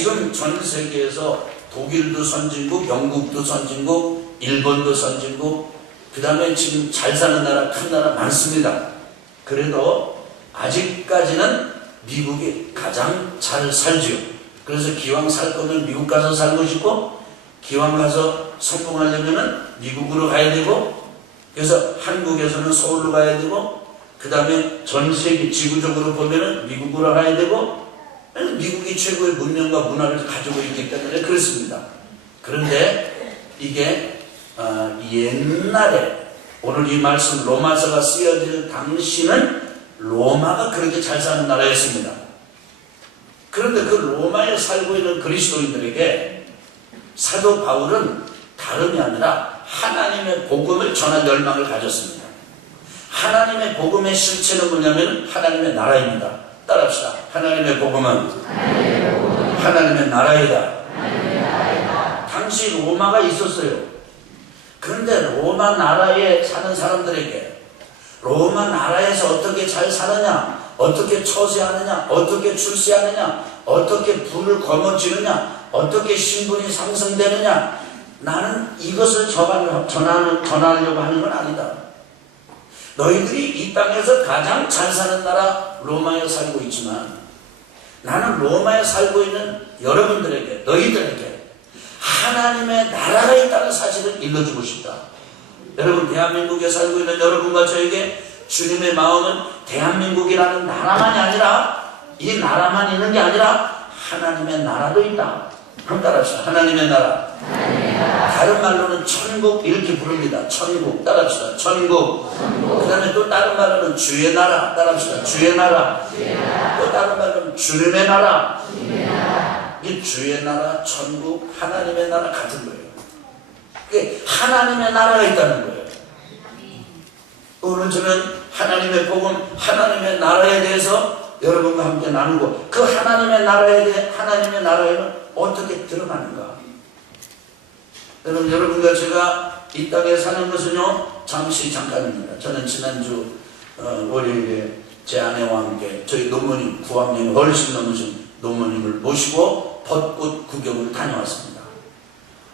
지금 전 세계에서 독일도 선진국, 영국도 선진국, 일본도 선진국, 그 다음에 지금 잘 사는 나라, 큰 나라 많습니다. 그래도 아직까지는 미국이 가장 잘 살지요. 그래서 기왕 살 거면 미국 가서 살고 싶고, 기왕 가서 성공하려면은 미국으로 가야 되고, 그래서 한국에서는 서울로 가야 되고, 그 다음에 전 세계 지구적으로 보면은 미국으로 가야 되고, 미국이 최고의 문명과 문화를 가지고 있기 때문에 그렇습니다. 그런데 이게 옛날에 오늘 이 말씀 로마서가 쓰여질 당시는 로마가 그렇게 잘 사는 나라였습니다. 그런데 그 로마에 살고 있는 그리스도인들에게 사도 바울은 다름이 아니라 하나님의 복음을 전할 열망을 가졌습니다. 하나님의 복음의 실체는 뭐냐면 하나님의 나라입니다. 따라합시다. 하나님의 복음은 하나님의 나라이다. 당시 로마가 있었어요. 그런데 로마 나라에 사는 사람들에게 로마 나라에서 어떻게 잘 사느냐, 어떻게 처세하느냐, 어떻게 출세하느냐, 어떻게 부를 거머쥐느냐, 어떻게 신분이 상승되느냐, 나는 이것을 전하려고 하는 건 아니다. 너희들이 이 땅에서 가장 잘 사는 나라 로마에 살고 있지만 나는 로마에 살고 있는 여러분들에게, 너희들에게 하나님의 나라가 있다는 사실을 일러주고 싶다. 여러분, 대한민국에 살고 있는 여러분과 저에게 주님의 마음은 대한민국이라는 나라만이 아니라, 이 나라만 있는 게 아니라 하나님의 나라도 있다. 한번 따라합시다. 하나님의 나라. 다른 말로는 천국 이렇게 부릅니다. 천국. 따라합시다. 천국. 그 다음에 또 다른 말로는 주의 나라. 따라합시다. 주의 나라. 또 다른 말로는 주님의 나라. 이 주의 나라, 천국, 하나님의 나라 같은 거예요. 그게 하나님의 나라가 있다는 거예요. 오늘 저는 하나님의 복음, 하나님의 나라에 대해서 여러분과 함께 나누고, 그 하나님의 나라에 대해, 하나님의 나라에는 어떻게 들어가는가? 여러분과 제가 이 땅에 사는 것은요, 잠깐입니다. 저는 지난주 월요일에 제 아내와 함께 저희 노모님, 9학년 어르신 넘으신 노모님을 모시고 벚꽃 구경을 다녀왔습니다.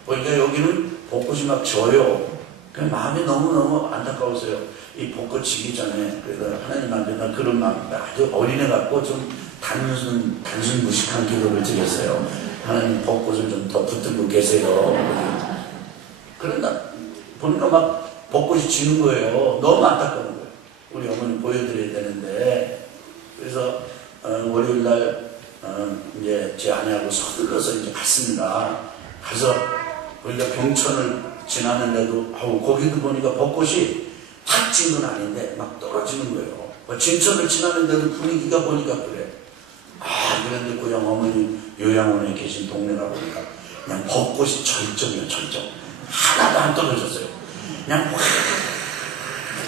그러니까 여기는 벚꽃이 막 져요. 마음이 너무너무 안타까웠어요. 이 벚꽃 지기 전에, 그래서 하나님한테 나 그런 마음, 아주 어린애 같고 좀 단순 무식한 기도를 드렸어요. 하나님 벚꽃을 좀 더 붙들고 계세요. 그런다 보니까 막 벚꽃이 지는 거예요. 너무 안타까운 거예요. 우리 어머니 보여드려야 되는데, 그래서 월요일날 이제 제 아내하고 서둘러서 이제 갔습니다. 가서 우리가 병천을 지나는데도 거기도 보니까 벚꽃이 확 진 건 아닌데 막 떨어지는 거예요. 진천을 지나는데도 분위기가 보니까 그래. 그런데 그냥 어머니 요양원에 계신 동네가 보니까 그냥 벚꽃이 절정이에요. 절정. 하나도 안 떨어졌어요. 그냥 확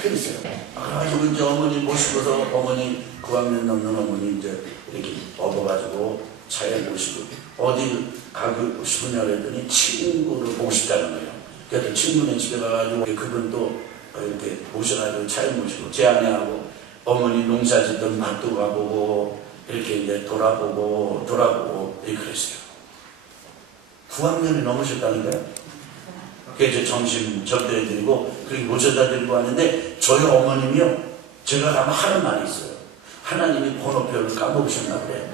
그랬어요. 그래가지고 이제 어머니 모시고서, 어머니 9학년 넘는 어머니 이제 이렇게 업어가지고 차에 모시고 어디 가고 싶으냐 그랬더니 친구를 보고 싶다는 거예요. 그래서 친구네 집에 가가지고 그분 또 이렇게 모셔가지고 차에 모시고 제 아내하고 어머니 농사 짓던 맛도 가보고 이렇게 이제 돌아보고 이렇게 그랬어요. 9학년이 넘으셨다니까요. 그래서 점심 접대해드리고 그렇게 모셔다 드리고 하는데, 저희 어머님이요, 제가 가면 하는 말이 있어요. 하나님이 번호표를 까먹으셨나 그래.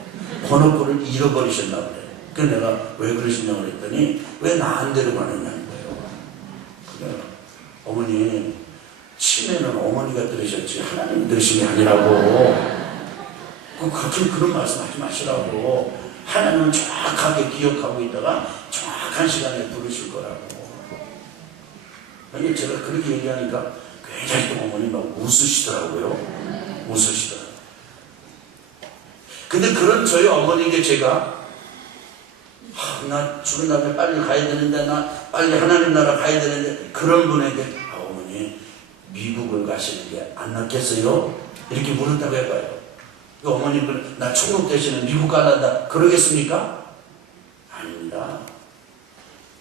번호표를 잃어버리셨나 그래. 그래서 내가 왜 그러시냐고 그랬더니 왜 나 안 데려가느냐는 거예요. 그래, 어머니 치매는 어머니가 들으셨지 하나님이 들으신 게 아니라고. 가끔 그런 말씀 하지 마시라고. 하나님은 정확하게 기억하고 있다가 정확한 시간에 부르실 거라고. 제가 그렇게 얘기하니까 굉장히 또 어머니 막 웃으시더라고요. 웃으시더라고요. 근데 그런 저희 어머니에게 제가 나 죽은 다음에 빨리 가야 되는데, 나 빨리 하나님 나라 가야 되는데, 그런 분에게 어머니 미국을 가시는 게 안 낫겠어요? 이렇게 물었다고 해봐요. 어머님은 나 천국 대신에 미국 가란다 그러겠습니까? 아닙니다.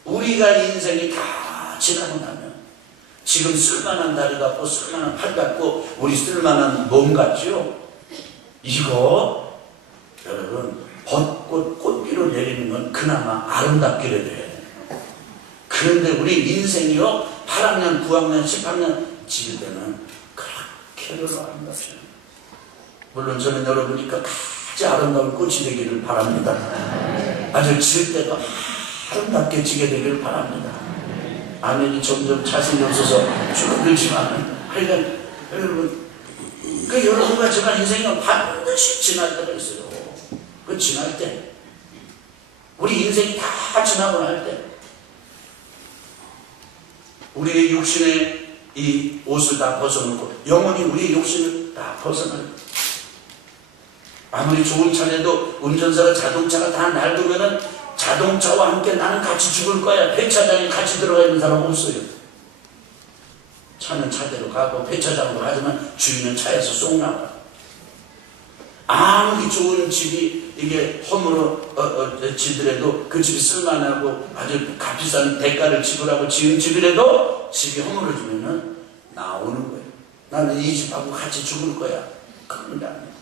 우리가 인생이 다 지나고 나면 지금 쓸만한 다리 같고 쓸만한 팔 같고 우리 쓸만한 몸 같죠? 이거 여러분 벚꽃 꽃피로 하늘로 내리는 건 그나마 아름답기라도 해야 돼. 그런데 우리 인생이요 8학년, 9학년, 10학년 지을 때는 그렇게도 아름답지. 물론 저는 여러분이 끝까지 아름다운 꽃이 되기를 바랍니다. 아주 지을 때도 아름답게 지게 되기를 바랍니다. 아멘이 점점 자신이 없어서 줄어들지만 하여간 여러분 그 여러분과 제가 인생은 반드시 지날 때가 있어요. 그 지날 때 우리 인생이 다 지나고 날 때 우리의 육신의 이 옷을 다 벗어놓고 영원히 우리의 욕심을 다 벗어나요. 아무리 좋은 차례도 운전사가 자동차가 다 낡으면은 자동차와 함께 나는 같이 죽을 거야. 폐차장에 같이 들어가 있는 사람 없어요. 차는 차대로 가고 폐차장으로 가지만 주인은 차에서 쏙 나와. 아무리 좋은 집이 이게 허물어지더라도 그 집이 쓸만하고 아주 값비싼 대가를 지불하고 지은 집이라도 집이 허물어지면은 나오는 거예요. 나는 이 집하고 같이 죽을 거야. 그런 게 아니에요.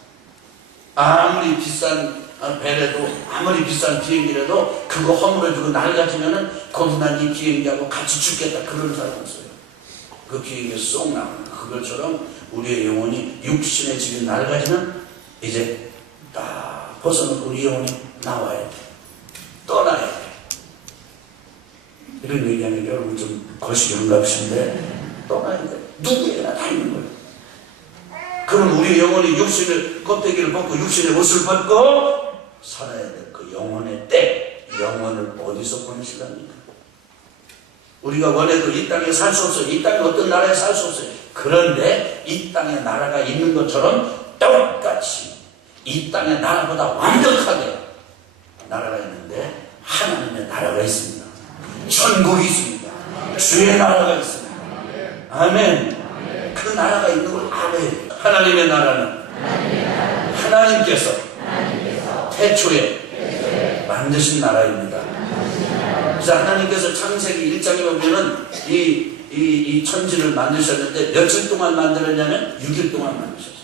아무리 비싼 배라도 아무리 비싼 비행기라도 그거 허물어지고 낡아지면은 거기 난 이 비행기하고 같이 죽겠다. 그런 사람 없어요. 그 비행기에서 쏙 나오는 그것처럼 우리의 영혼이 육신의 집이 낡아지면 이제 딱 벗어놓고 우리 영혼이 나와야 돼. 떠나야 돼. 이런 얘기하는 게 여러분 좀 거시기 한갑신데 떠나야 돼. 누구에게나 다 있는 거예요. 그럼 우리 영혼이 육신의 껍데기를 벗고 육신의 옷을 벗고 살아야 돼. 그 영혼의 때, 영혼을 어디서 보내실랍니까? 우리가 원해도 이 땅에 살 수 없어요. 이 땅에 어떤 나라에 살 수 없어요. 그런데 이 땅에 나라가 있는 것처럼 똑같이 이 땅의 나라보다 완벽하게 나라가 있는데 하나님의 나라가 있습니다. 천국이 있습니다. 주의 나라가 있습니다. 아멘. 그 나라가 있는 걸 알아야 돼요. 하나님의 나라는 하나님께서 태초에 만드신 나라입니다. 그래서 하나님께서 창세기 1장에 보면은 이 천지를 만드셨는데 며칠 동안 만들었냐면 6일 동안 만드셨어요.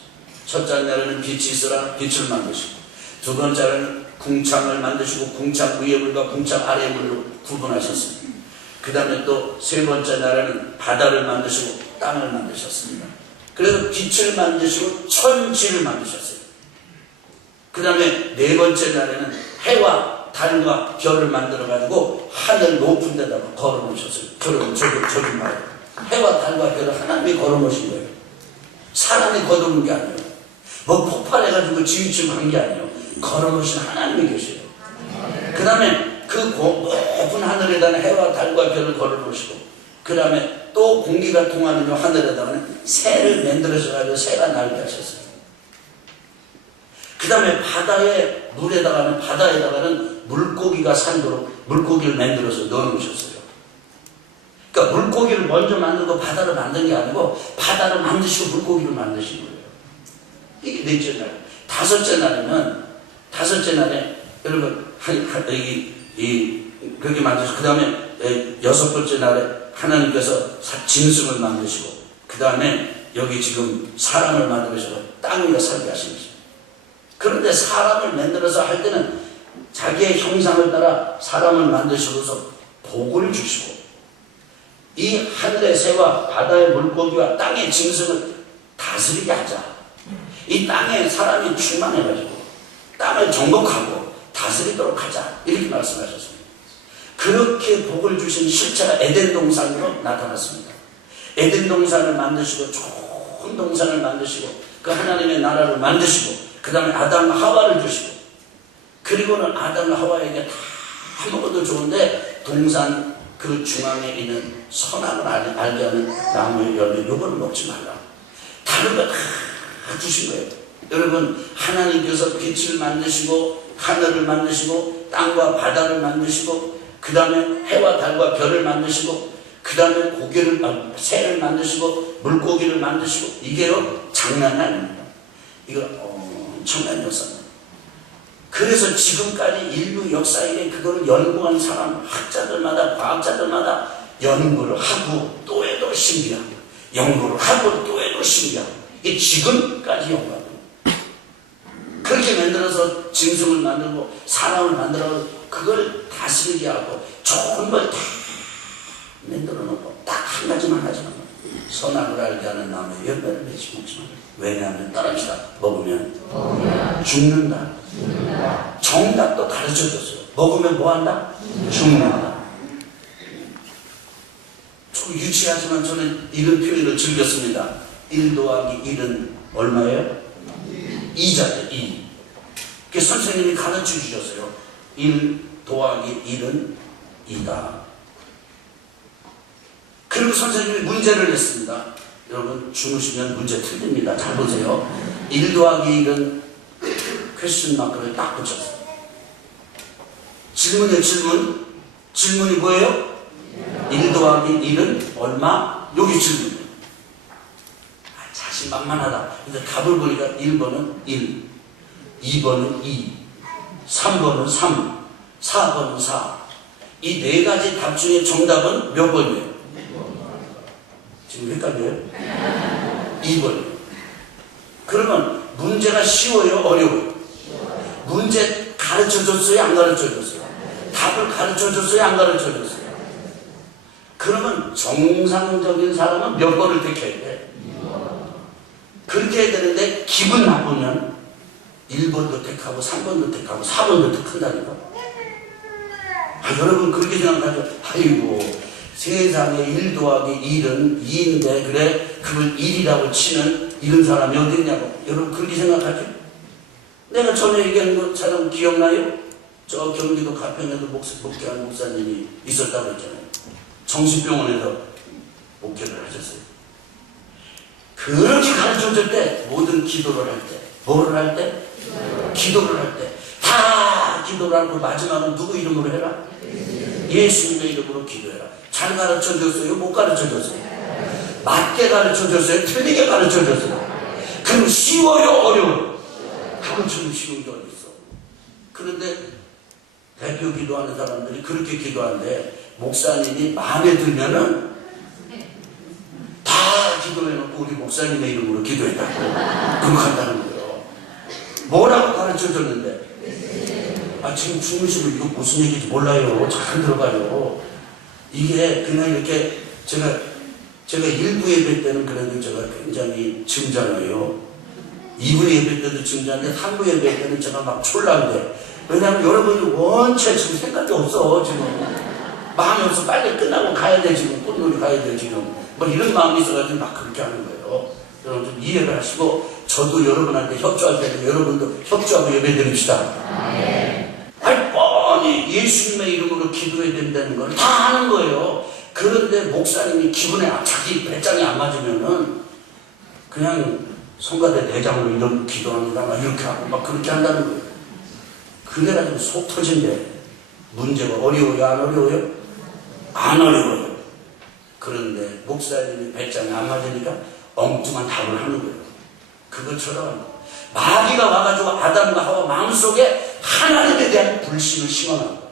첫째 날에는 빛이 있으라 빛을 만드시고, 두 번째 날에는 궁창을 만드시고 궁창 위의 물과 궁창 아래의 물로 구분하셨습니다. 그 다음에 또 세 번째 날에는 바다를 만드시고 땅을 만드셨습니다. 그래서 빛을 만드시고 천지를 만드셨어요. 그 다음에 네 번째 날에는 해와 달과 별을 만들어가지고 하늘 높은 데다가 걸어놓으셨어요. 저기 말이에요. 해와 달과 별을 하나님이 걸어놓으신 거예요. 사람이 걸어놓은 게 아니에요. 뭐 폭발해가지고 지휘침한 게 아니에요. 걸어놓으신 하나님이 계세요. 그 다음에 그 높은 하늘에다가 해와 달과 별을 걸어놓으시고, 그 다음에 또 공기가 통하는 하늘에다가는 새를 만들어서 새가 날게 하셨어요. 그 다음에 바다에다가는 물고기가 살도록 물고기를 만들어서 넣어놓으셨어요. 그러니까 물고기를 먼저 만들고 바다를 만든 게 아니고 바다를 만드시고 물고기를 만드신 거예요. 이게 넷째 날. 다섯째 날에 여러분 그렇게 만드시고, 그 다음에 여섯 번째 날에 하나님께서 짐승을 만드시고, 그 다음에 여기 지금 사람을 만들어서 땅 위에 살게 하신 거죠. 그런데 사람을 만들어서 할 때는 자기의 형상을 따라 사람을 만드시고서 복을 주시고, 이 하늘의 새와 바다의 물고기와 땅의 짐승을 다스리게 하자. 이 땅에 사람이 충만해가지고 땅을 정복하고 다스리도록 하자. 이렇게 말씀하셨습니다. 그렇게 복을 주신 실체가 에덴 동산으로 나타났습니다. 에덴 동산을 만드시고 좋은 동산을 만드시고 그 하나님의 나라를 만드시고, 그 다음에 아담 하와를 주시고, 그리고는 아담 하와에게 다 먹어도 좋은데 동산 그 중앙에 있는 선악을 알게 하는 나무의 열매 요거를 먹지 말라. 다른 거 다 주신 거예요. 여러분, 하나님께서 빛을 만드시고 하늘을 만드시고 땅과 바다를 만드시고, 그 다음에 해와 달과 별을 만드시고, 그 다음에 새를 만드시고 물고기를 만드시고, 이게요 장난이 아닙니다. 이거 엄청난 역사입니다. 그래서 지금까지 인류 역사에 그거를 연구한 사람, 학자들마다 과학자들마다 연구를 하고 또 해도 신기하고 연구를 하고 또 해도 신기하고, 이게 지금까지 연구합니다. 그렇게 그렇게 만들어서 짐승을 만들고 사람을 만들어 그걸 다스리게 하고 좋은 걸 다 만들어 놓고 딱 한 가지만 하지만 선악을 알게 하는 나무의 열매를 맺지 못지만 왜냐하면 따릅시다. 먹으면 죽는다. 정답도 가르쳐줬어요. 먹으면 뭐한다? 죽는다. 좀 유치하지만 저는 이런 표현을 즐겼습니다. 1 더하기 1은 얼마예요? 2잖아요. 2. 그 선생님이 가르쳐 주셨어요. 1 더하기 1은 2다. 그리고 선생님이 문제를 냈습니다. 여러분 주무시면 문제 틀립니다. 잘 보세요. 1 더하기 1은 퀘스천 마크를 딱 붙였어요. 질문이에요. 질문이 뭐예요? 1 더하기 1은 얼마? 여기 질문이에요. 자신만만하다. 근데 답을 보니까 1번은 1, 2번은 2, 3번은 3, 4번은 4. 이 네 가지 답 중에 정답은 몇 번이에요? 지금 헷갈려요? 2번이에요. 그러면 문제가 쉬워요? 어려워요? 문제 가르쳐줬어요? 안 가르쳐줬어요? 답을 가르쳐줬어요? 안 가르쳐줬어요? 그러면 정상적인 사람은 몇 번을 택해야 돼? 그렇게 해야 되는데 기분 나쁘면 1번도 택하고 3번도 택하고 4번도 택한다니까. 여러분 그렇게 생각하죠. 아이고 세상에 1 더하기 1은 2인데 그래 그걸 1이라고 치는 이런 사람이 어디 있냐고. 여러분 그렇게 생각하죠? 내가 전에 얘기한 것처럼 기억나요? 저 경기도 가평에도 목회한 목사님이 있었다고 했잖아요. 정신병원에서 목회를 하셨어요. 그렇게 가르쳐줄 때 모든 기도를 할 때 뭐를 할 때? 기도를 할 때 다 기도를 하고 마지막은 누구 이름으로 해라? 예수님의 이름으로 기도해라. 잘 가르쳐줬어요? 못 가르쳐줬어요? 맞게 가르쳐줬어요? 틀리게 가르쳐줬어요? 그럼 쉬워요? 어려워요? 그것처럼 쉬운 게 어딨어. 그런데 대표 기도하는 사람들이 그렇게 기도하는데 목사님이 마음에 들면은 다 기도해놓고 우리 목사님의 이름으로 기도했다고 그렇게 거예요. 뭐라고 가르쳐줬는데 지금 주무시고 이거 무슨 얘기인지 몰라요. 잘 들어가요. 이게 그냥 이렇게 제가 1부 예배 때는 그래도 제가 굉장히 증자해요. 2부 예배 때도 증자인데 3부 예배 때는 제가 막 촐란데 왜냐하면 여러분이 원체 지금 생각이 없어. 지금 마음이 없어. 빨리 끝나고 가야 돼. 지금 꽃놀이 가야 돼. 지금 뭐 이런 마음이 있어가지고 막 그렇게 하는 거예요. 여러분 좀 이해를 하시고 저도 여러분한테 협조할 때는 여러분도 협조하고 예배 드립시다. 아니 뻔히 예수님의 이름으로 기도해야 된다는 걸 다 아는 거예요. 그런데 목사님이 기분에 자기 배짱이 안 맞으면은 그냥 성가대 대장으로 이런 기도합니다 막 이렇게 하고 막 그렇게 한다는 거예요. 그래가지고 속 터진대. 문제가 어려워요? 안 어려워요? 안 어려워요. 그런데 목사님이 배짱이 안 맞으니까 엉뚱한 답을 하는 거예요. 그것처럼 마귀가 와가지고 아담과 하와 마음속에 하나님에 대한 불신을 심어놓은 거예요.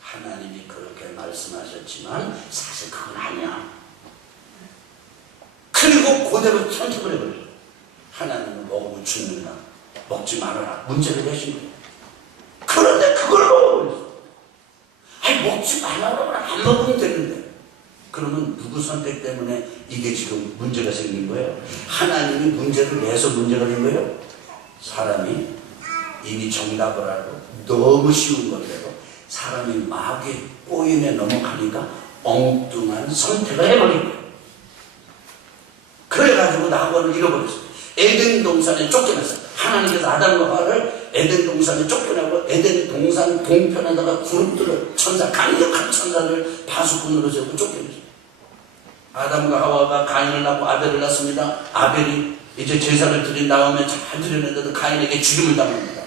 하나님이 그렇게 말씀하셨지만 사실 그건 아니야. 그리고 그대로 선택을 해버려요. 하나님은 먹으면 죽는다. 먹지 말아라. 문제를 내신 거예요. 그런데 그걸 먹어버렸어. 먹지 말라고 안 먹으면 되는데. 그러면 누구 선택 때문에 이게 지금 문제가 생긴 거예요? 하나님이 문제를 내서 문제가 된 거예요? 사람이 이미 정답을 알고 너무 쉬운 건데도 사람이 마귀의 꼬임에 넘어가니까 엉뚱한 선택을 해버린 거예요. 그래가지고 낙원을 잃어버렸어요. 에덴 동산에 쫓겨났어요. 하나님께서 아담과 하와를 에덴 동산에 쫓겨나고 에덴 동산 동편에다가 그룹들을 강력한 천사를 파수꾼으로 세우고 쫓겨났어요. 아담과 하와가 가인을 낳고 아벨을 낳습니다. 아벨이 이제 제사를 드린 다음에 잘 드렸는데도 가인에게 죽임을 당합니다.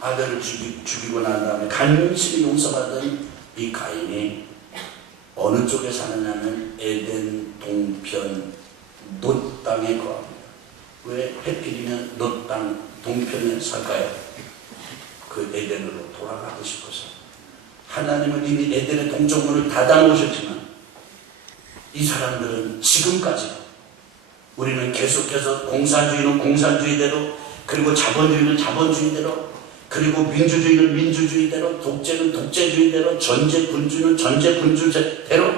아벨을 죽이고 난 다음에 간신히 용서받은 이 가인이 어느 쪽에 사느냐면 에덴 동편 놋 땅에 거합니다. 왜 해필이면 놋 땅 동편에 살까요? 그 에덴으로 돌아가고 싶어서. 하나님은 이미 에덴의 동쪽문을 닫아놓으셨지만 이 사람들은 지금까지 우리는 계속해서 공산주의는 공산주의대로 그리고 자본주의는 자본주의대로, 그리고 민주주의는 민주주의대로, 독재는 독재주의대로, 전제군주는 전제군주대로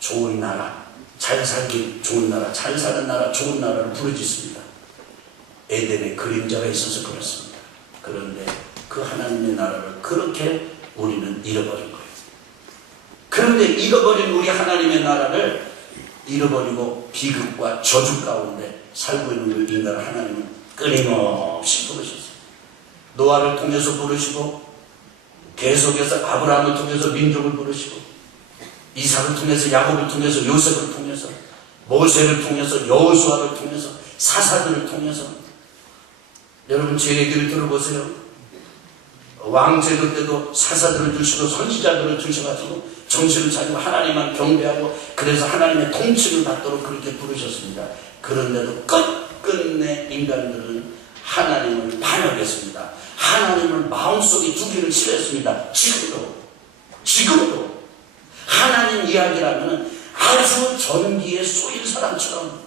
좋은 나라, 잘 살기 좋은 나라, 잘 사는 나라, 좋은 나라를 부르짖습니다. 에덴의 그림자가 있어서 그렇습니다. 그런데 그 하나님의 나라를 그렇게 우리는 잃어버린 거예요. 그런데 잃어버린 우리 하나님의 나라를 잃어버리고 비극과 저주 가운데 살고 있는 인간을 하나님은 끊임없이 부르셨어요. 노아를 통해서 부르시고, 계속해서 아브라함을 통해서 민족을 부르시고, 이삭을 통해서, 야곱을 통해서, 요셉을 통해서, 모세를 통해서, 여호수아를 통해서, 사사들을 통해서. 여러분 제 얘기를 들어보세요. 왕제도 때도 사사들을 주시고 선지자들을 주셔가지고 정신을 차리고 하나님만 경배하고, 그래서 하나님의 통치를 받도록 그렇게 부르셨습니다. 그런데도 끝끝내 인간들은 하나님을 반역했습니다. 하나님을 마음속에 두기를 싫어했습니다. 지금도 하나님 이야기라면 아주 전기에 쏘인 사람처럼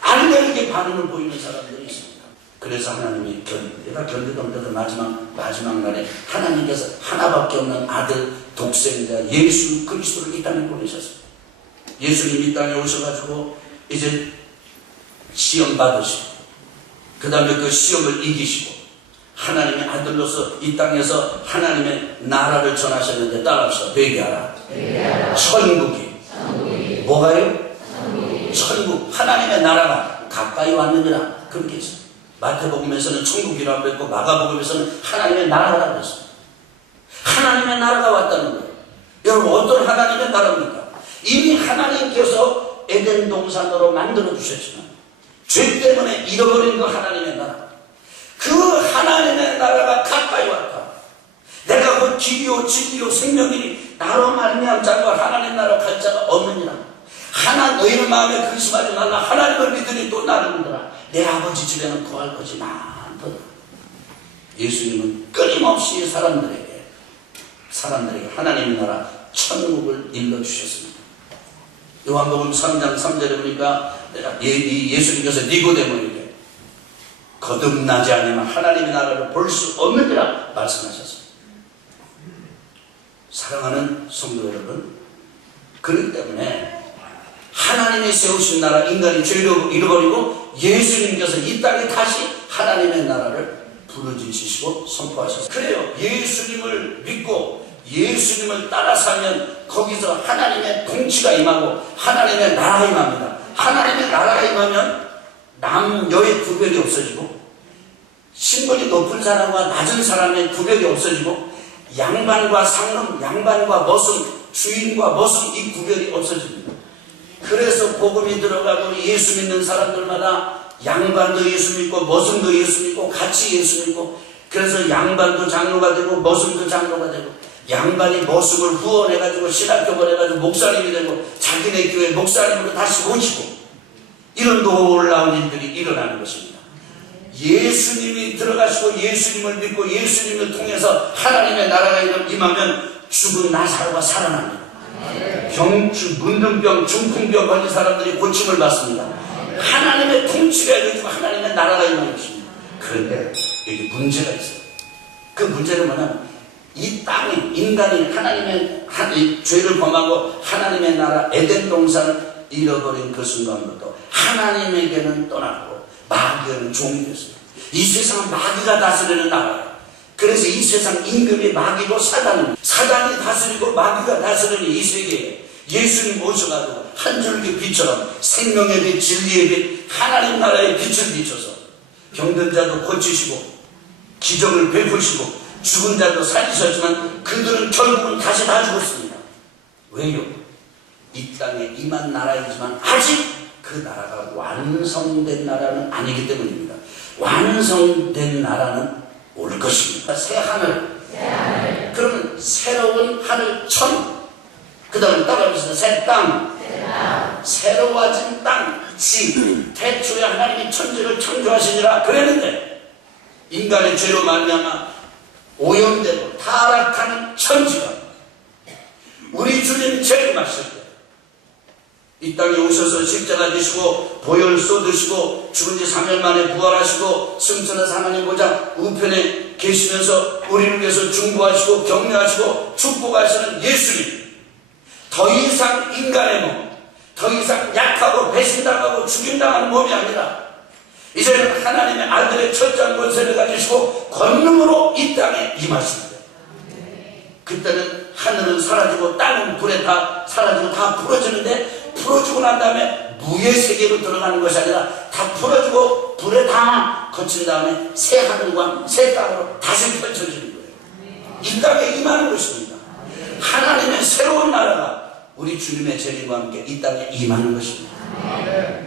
알레르기 반응을 보이는 사람들이 있습니다. 그래서 하나님이 내가 견디던 마지막 날에 하나님께서 하나밖에 없는 아들 독생자 예수 그리스도를 이 땅에 보내셨습니다. 예수님이 이 땅에 오셔가지고 이제 시험 받으시고, 그 다음에 그 시험을 이기시고 하나님의 아들로서 이 땅에서 하나님의 나라를 전하셨는데, 따라합시다. 회개하라. 천국이 뭐가요? 천국, 하나님의 나라가 가까이 왔느니라 그렇게 했어요. 마태복음에서는 천국이라고 했고, 마가복음에서는 하나님의 나라라고 했어요. 하나님의 나라가 왔다는 거예요. 여러분 어떤 하나님의 나라입니까? 이미 하나님께서 에덴 동산으로 만들어 주셨지만 죄 때문에 잃어버린 그 하나님의 나라, 그 하나님의 나라가 가까이 왔다. 내가 곧 길이요 진리요 생명이니 나로 말미암 자가 하나님 나라 갈 자가 없느니라. 너희는 마음에 근심하지 말라. 하나님을 믿으니 또 나를 믿으라. 내 아버지 집에는 구할 것이 많도다. 예수님은 끊임없이 사람들에게 하나님의 나라 천국을 일러주셨습니다. 요한복음 3장 3절에 보니까 예수님께서 니고데모에게 거듭나지 않으면 하나님의 나라를 볼 수 없느니라 말씀하셨습니다. 사랑하는 성도 여러분, 그렇기 때문에 하나님이 세우신 나라, 인간이 죄를 잃어버리고 예수님께서 이 땅에 다시 하나님의 나라를 부르짖으시고 선포하셨어요. 그래요. 예수님을 믿고 예수님을 따라 살면 거기서 하나님의 통치가 임하고 하나님의 나라가 임합니다. 하나님의 나라가 임하면 남녀의 구별이 없어지고, 신분이 높은 사람과 낮은 사람의 구별이 없어지고, 양반과 상놈, 양반과 머슴, 주인과 머슴, 이 구별이 없어집니다. 그래서 복음이 들어가고 예수 믿는 사람들마다 양반도 예수 믿고 머슴도 예수 믿고 같이 예수 믿고, 그래서 양반도 장로가 되고 머슴도 장로가 되고, 양반이 머슴을 후원해가지고 신학교 보내가지고 목사님이 되고 자기네 교회 목사님으로 다시 모시고, 이런 놀라운 일들이 일어나는 것입니다. 예수님이 들어가시고 예수님을 믿고 예수님을 통해서 하나님의 나라가 임하면 죽은 나사로가 살아납니다. 문둥병, 중풍병 걸린 사람들이 고침을 받습니다. 하나님의 통치가 이루어지고 하나님의 나라가 임하는 것입니다. 그런데 여기 문제가 있어요. 그 문제는 뭐냐면, 이 땅에 인간이 하나님의 죄를 범하고 하나님의 나라 에덴 동산을 잃어버린 그 순간부터 하나님에게는 떠났고 마귀에는 종이 됐습니다. 이 세상은 마귀가 다스리는 나라예요. 그래서 이 세상 임금이 마귀고 사단이 다스리고 마귀가 다스리는 이 세계에 예수님 오셔가지고 한 줄기 빛처럼 생명의 빛, 진리의 빛, 하나님 나라의 빛을 비춰서 병든 자도 고치시고 기적을 베푸시고 죽은 자도 살리셨지만 그들은 결국은 다시 다 죽었습니다. 왜요? 이 땅에 임한 나라이지만 아직 그 나라가 완성된 나라는 아니기 때문입니다. 완성된 나라는 올 것입니다. 새 하늘. 그러면 새로운 하늘 천, 그 다음에 따라하면서 새 땅, 새로워진 땅, 지. 태초에 하나님이 천지를 창조하시니라 그랬는데 인간의 죄로 말미암아 오염되고 타락하는 천지가 우리 주님 재림하실 때 이 땅에 오셔서 십자가 지시고 보혈 쏟으시고 죽은 지 3일 만에 부활하시고 승천하사 하나님 보좌 우편에 계시면서 우리를 위해서 중보하시고 격려하시고 축복하시는 예수님, 더 이상 인간의 몸, 더 이상 약하고 배신당하고 죽임당하는 몸이 아니라 이제는 하나님의 아들의 철저한 권세를 가지시고 권능으로 이 땅에 임하십니다. 그때는 하늘은 사라지고 땅은 불에 다 사라지고 다 풀어지는데, 풀어주고 난 다음에 무의 세계로 들어가는 것이 아니라 다 풀어주고 불에 다 거친 다음에 새 하늘과 새 땅으로 다시 펼쳐지는 거예요. 이 땅에 임하는 것입니다. 하나님의 새로운 나라가 우리 주님의 재림과 함께 이 땅에 임하는 것입니다.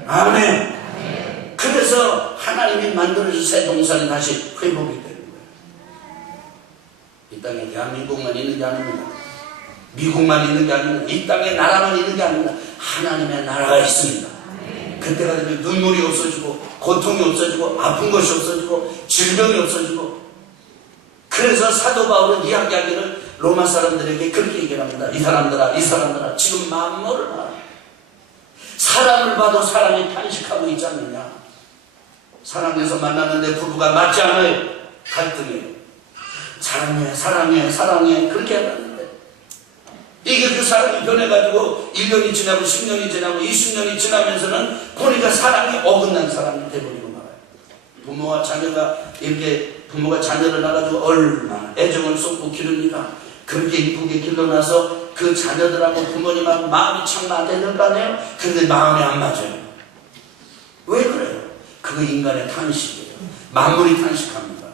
아멘. 그래서 하나님이 만들어준 새 동산이 다시 회복이 되는 거예요. 이 땅에 대한민국만 있는 게 아닙니다. 미국만 있는 게 아닙니다. 이 땅에 나라만 있는 게 아닙니다. 하나님의 나라가 있습니다. 그때가 되면 눈물이 없어지고 고통이 없어지고 아픈 것이 없어지고 질병이 없어지고, 그래서 사도 바울은 이야기하기를 로마 사람들에게 그렇게 얘기합니다. 이 사람들아 지금 만물을 봐라. 사람을 봐도 사람이 탄식하고 있지 않느냐. 사랑해서 만났는데 부부가 맞지 않아요. 갈등이에요. 사랑해 그렇게 해놨는데 이게 그 사람이 변해가지고 1년이 지나고 10년이 지나고 20년이 지나면서는 보니까 사랑이 어긋난 사람이 돼버리고 말아요. 부모가 자녀를 낳아가지고 얼마나 애정을 쏟고 기르니까 그렇게 이쁘게 길러놔서 그 자녀들하고 부모님하고 마음이 참 맞는 거 아니에요? 그런데 마음이 안 맞아요. 왜 그래요? 그거 인간의 탄식이에요. 만물이 탄식합니다.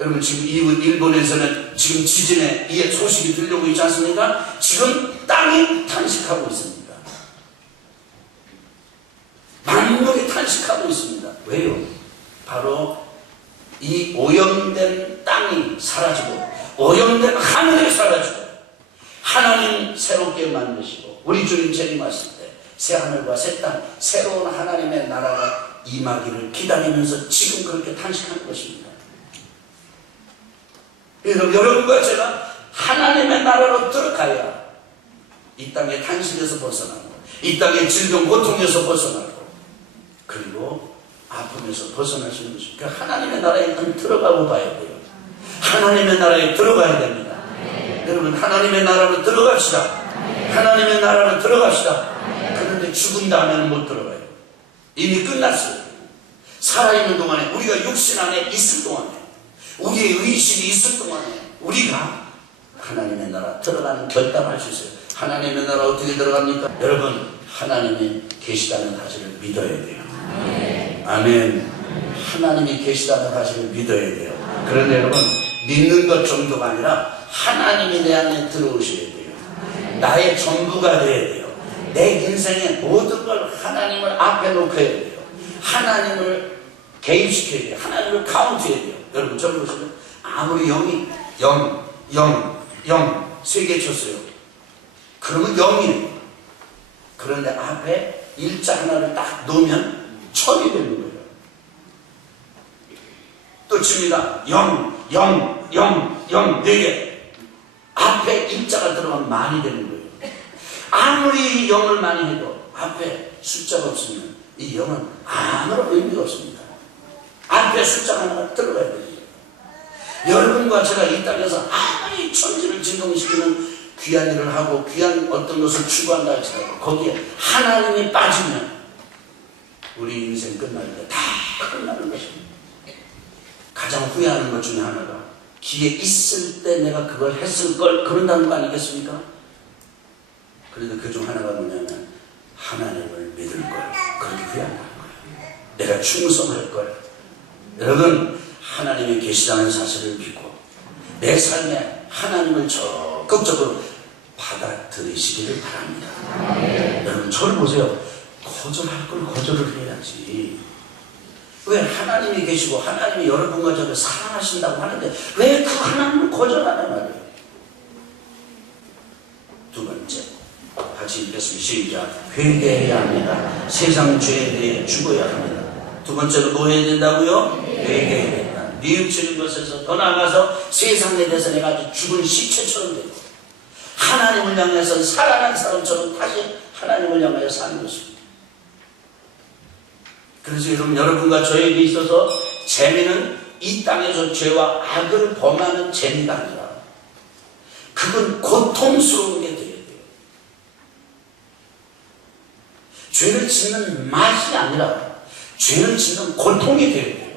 여러분, 지금 일본에서는 지금 지진의 이 소식이 들려오고 있지 않습니까? 지금 땅이 탄식하고 있습니다. 만물이 탄식하고 있습니다. 왜요? 바로 이 오염된 땅이 사라지고 오염된 하늘이 사라지고 하나님 새롭게 만드시고 우리 주님 재림하실 때 새 하늘과 새 땅, 새로운 하나님의 나라가 임하기를 기다리면서 지금 그렇게 탄식하는 것입니다. 여러분과 제가 하나님의 나라로 들어가야 이 땅의 탄식에서 벗어나고 이 땅의 질병 고통에서 벗어나고 그리고 아픔에서 벗어나시는 것입니다. 그러니까 하나님의 나라에 들어가고 봐야 돼요. 하나님의 나라에 들어가야 됩니다. 여러분, 하나님의 나라로 들어갑시다. 하나님의 나라로 들어갑시다. 그런데 죽은 다음에는 못 들어가요. 이미 끝났어요. 살아있는 동안에, 우리가 육신 안에 있을 동안에, 우리의 의식이 있을 동안에 우리가 하나님의 나라 들어가는 결단할 수 있어요. 하나님의 나라 어떻게 들어갑니까? 여러분, 하나님이 계시다는 사실을 믿어야 돼요. 아멘. 하나님이 계시다는 사실을 믿어야 돼요. 그런데 여러분, 믿는 것 정도가 아니라 하나님이 내 안에 들어오셔야 돼요. 나의 전부가 돼야 돼요. 내 인생의 모든 걸 하나님을 앞에 놓고야 돼요. 하나님을 개입시켜야 돼요. 하나님을 카운트해야 돼요. 여러분, 저를 보시면 아무리 0이 0 세 개 쳤어요. 그러면 0이에요. 그런데 앞에 일자 하나를 딱 놓으면 1000이 되는 거예요. 또 칩니다. 0 4개. 앞에 일자가 들어가면 만이 되는 거예요. 아무리 0을 많이 해도 앞에 숫자가 없으면 이 0은 아무런 의미가 없습니다. 앞에 숫자가 하나가 들어가야 됩니다. 여러분과 제가 이 땅에서 아무리 천지를 진동시키는 귀한 일을 하고 귀한 어떤 것을 추구한다 할지라도 거기에 하나님이 빠지면 우리 인생 끝날 때 다 끝나는 것입니다. 가장 후회하는 것 중에 하나가 기회 있을 때 내가 그걸 했을 걸 그런다는 거 아니겠습니까? 그런데 그 중 하나가 뭐냐면 하나님을 믿을 걸 그렇게 후회한다는 거예요. 내가 충성할 걸. 여러분, 하나님이 계시다는 사실을 믿고 내 삶에 하나님을 적극적으로 받아들이시기를 바랍니다. 여러분, 저를 보세요. 거절할 걸 거절을 해야지. 왜 하나님이 계시고 하나님이 여러분과 저를 사랑하신다고 하는데 왜 그 하나님을 거절하냐 말이에요. 두 번째, 같이 읽겠습니다. 시작. 회개해야 합니다. 세상 죄에 대해 죽어야 합니다. 두 번째로 뭐 해야 된다고요? 회개해야 된다. 뉘우치는 것에서 더 나아가서 세상에 대해서 내가 아주 죽은 시체처럼 되고 하나님을 향해서 살아난 사람처럼 다시 하나님을 향하여 사는 것입니다. 그래서 여러분과 저에게 있어서 재미는 이 땅에서 죄와 악을 범하는 재미가 아니라 그건 고통스러운 게 돼야 돼요. 죄를 짓는 맛이 아니라 죄를 짓는 고통이 돼야 돼요.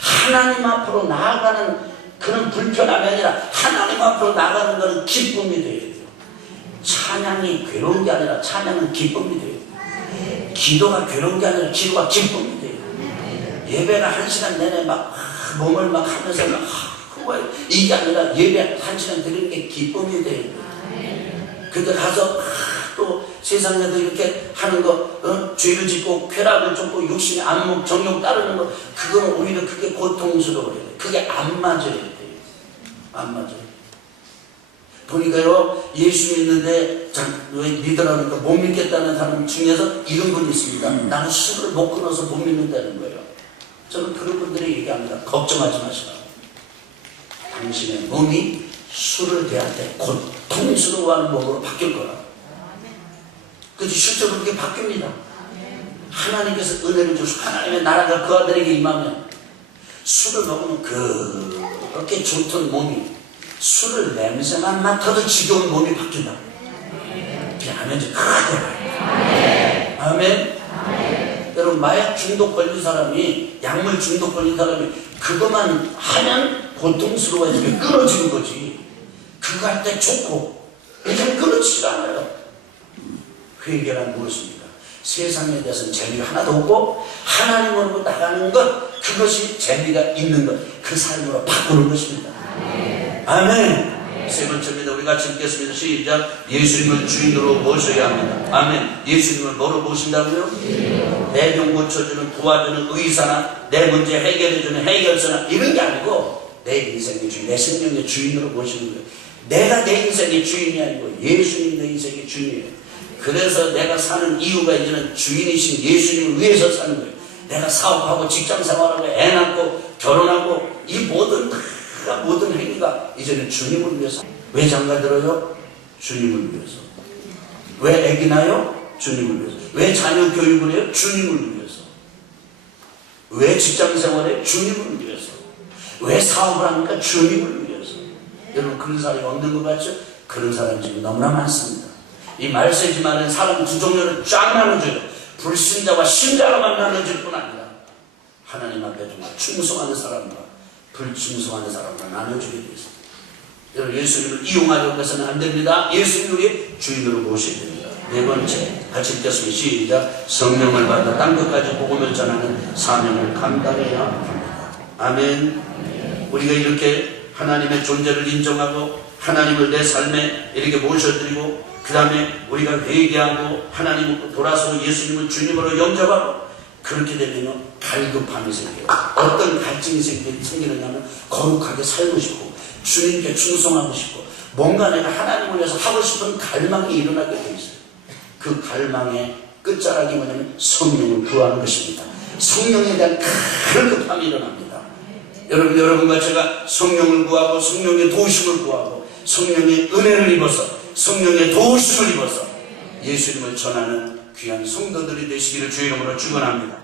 하나님 앞으로 나아가는 그런 불편함이 아니라 하나님 앞으로 나아가는 것은 기쁨이 돼야 돼요. 찬양이 괴로운 게 아니라 찬양은 기쁨이 돼요. 기도가 괴로운 게 아니라 기도가 기쁨이 돼요. 예배가 1시간 내내 막 몸을 막 하면서 막 이게 아니라 예배 1시간 드리는 게 기쁨이 돼요. 근데 가서 또 세상에도 이렇게 하는 거, 죄를 짓고 쾌락을 쫓고 욕심이 안목 정욕 따르는 거, 그거는 오히려 그게 고통스러워요. 그게 안 맞아요. 안 맞아요. 보니까요, 예수 믿는데 왜 믿으라니까 못 믿겠다는 사람 중에서 이런 분이 있습니다. 나는 술을 못 끊어서 못 믿는다는 거예요. 저는 그런 분들이 얘기합니다. 걱정하지 마시라고. 당신의 몸이 술을 대할 때 고통스러워하는 몸으로 바뀔 거라. 그래서 실제로 그렇게 바뀝니다. 하나님께서 은혜를 주시고 하나님의 나라가 그 아들에게 임하면 술을 먹으면 그렇게 좋던 몸이 술을 냄새만 맡아도 지겨운 몸이 바뀐다. 아멘. 아멘. 여러분, 마약 중독 걸린 사람이, 약물 중독 걸린 사람이 그것만 하면 고통스러워지게 끊어지는 거지. 그거 할 때 좋고 이제 끊어지지 않아요. 회개란 무엇입니까? 세상에 대해서는 재미가 하나도 없고 하나님으로 나가는 것, 그것이 재미가 있는 것, 그 삶으로 바꾸는 것입니다. 아멘. 세 번째입니다. 우리 같이 읽겠습니다. 시작. 예수님을 주인으로 모셔야 합니다. 아멘. 예수님을 뭐로 모신다고요? 내 병 고쳐주는, 도와주는 의사나 내 문제 해결해주는 해결사나 이런 게 아니고 내 인생의 주인, 내 생명의 주인으로 모시는 거예요. 내가 내 인생의 주인이 아니고 예수님이 내 인생의 주인이에요. 그래서 내가 사는 이유가 이제는 주인이신 예수님을 위해서 사는 거예요. 내가 사업하고 직장 생활하고 애 낳고 결혼하고 이 모든 행위가 이제는 주님을 위해서. 왜 장가 들어요? 주님을 위해서. 왜 애기 낳아요? 주님을 위해서. 왜 자녀 교육을 해요? 주님을 위해서. 왜 직장 생활을 해요? 주님을 위해서. 왜 사업을 합니까? 주님을 위해서. 여러분, 그런 사람이 없는 것 같죠? 그런 사람이 지금 너무나 많습니다. 이 말세지만은 사람 두 종류를 쫙 나눠줘요. 불신자와 신자로만 나눠질 뿐 아니라 하나님 앞에 정말 충성하는 사람과 불충성하는 사람과 나눠주게 되어 있습니다. 여러분, 예수님을 이용하려고 해서는 안 됩니다. 예수님을 우리 주인으로 모셔야 됩니다. 네 번째, 같이 읽겠습니다. 시작. 성령을 받아 땅끝까지 복음을 전하는 사명을 감당해야 합니다. 아멘. 우리가 이렇게 하나님의 존재를 인정하고 하나님을 내 삶에 이렇게 모셔드리고 그 다음에 우리가 회개하고 하나님으로 돌아서고 예수님을 주님으로 영접하고 그렇게 되면 갈급함이 생겨요. 어떤 갈증이 생기느냐면 거룩하게 살고 싶고 주님께 충성하고 싶고 뭔가 내가 하나님을 위해서 하고 싶은 갈망이 일어나게 돼 있어요. 그 갈망의 끝자락이 뭐냐면 성령을 구하는 것입니다. 성령에 대한 갈급함이 일어납니다. 여러분과 제가 성령을 구하고 성령의 도우심을 구하고 성령의 은혜를 입어서 성령의 도우심을 입어서 예수님을 전하는 귀한 성도들이 되시기를 주의 이름으로 축원합니다.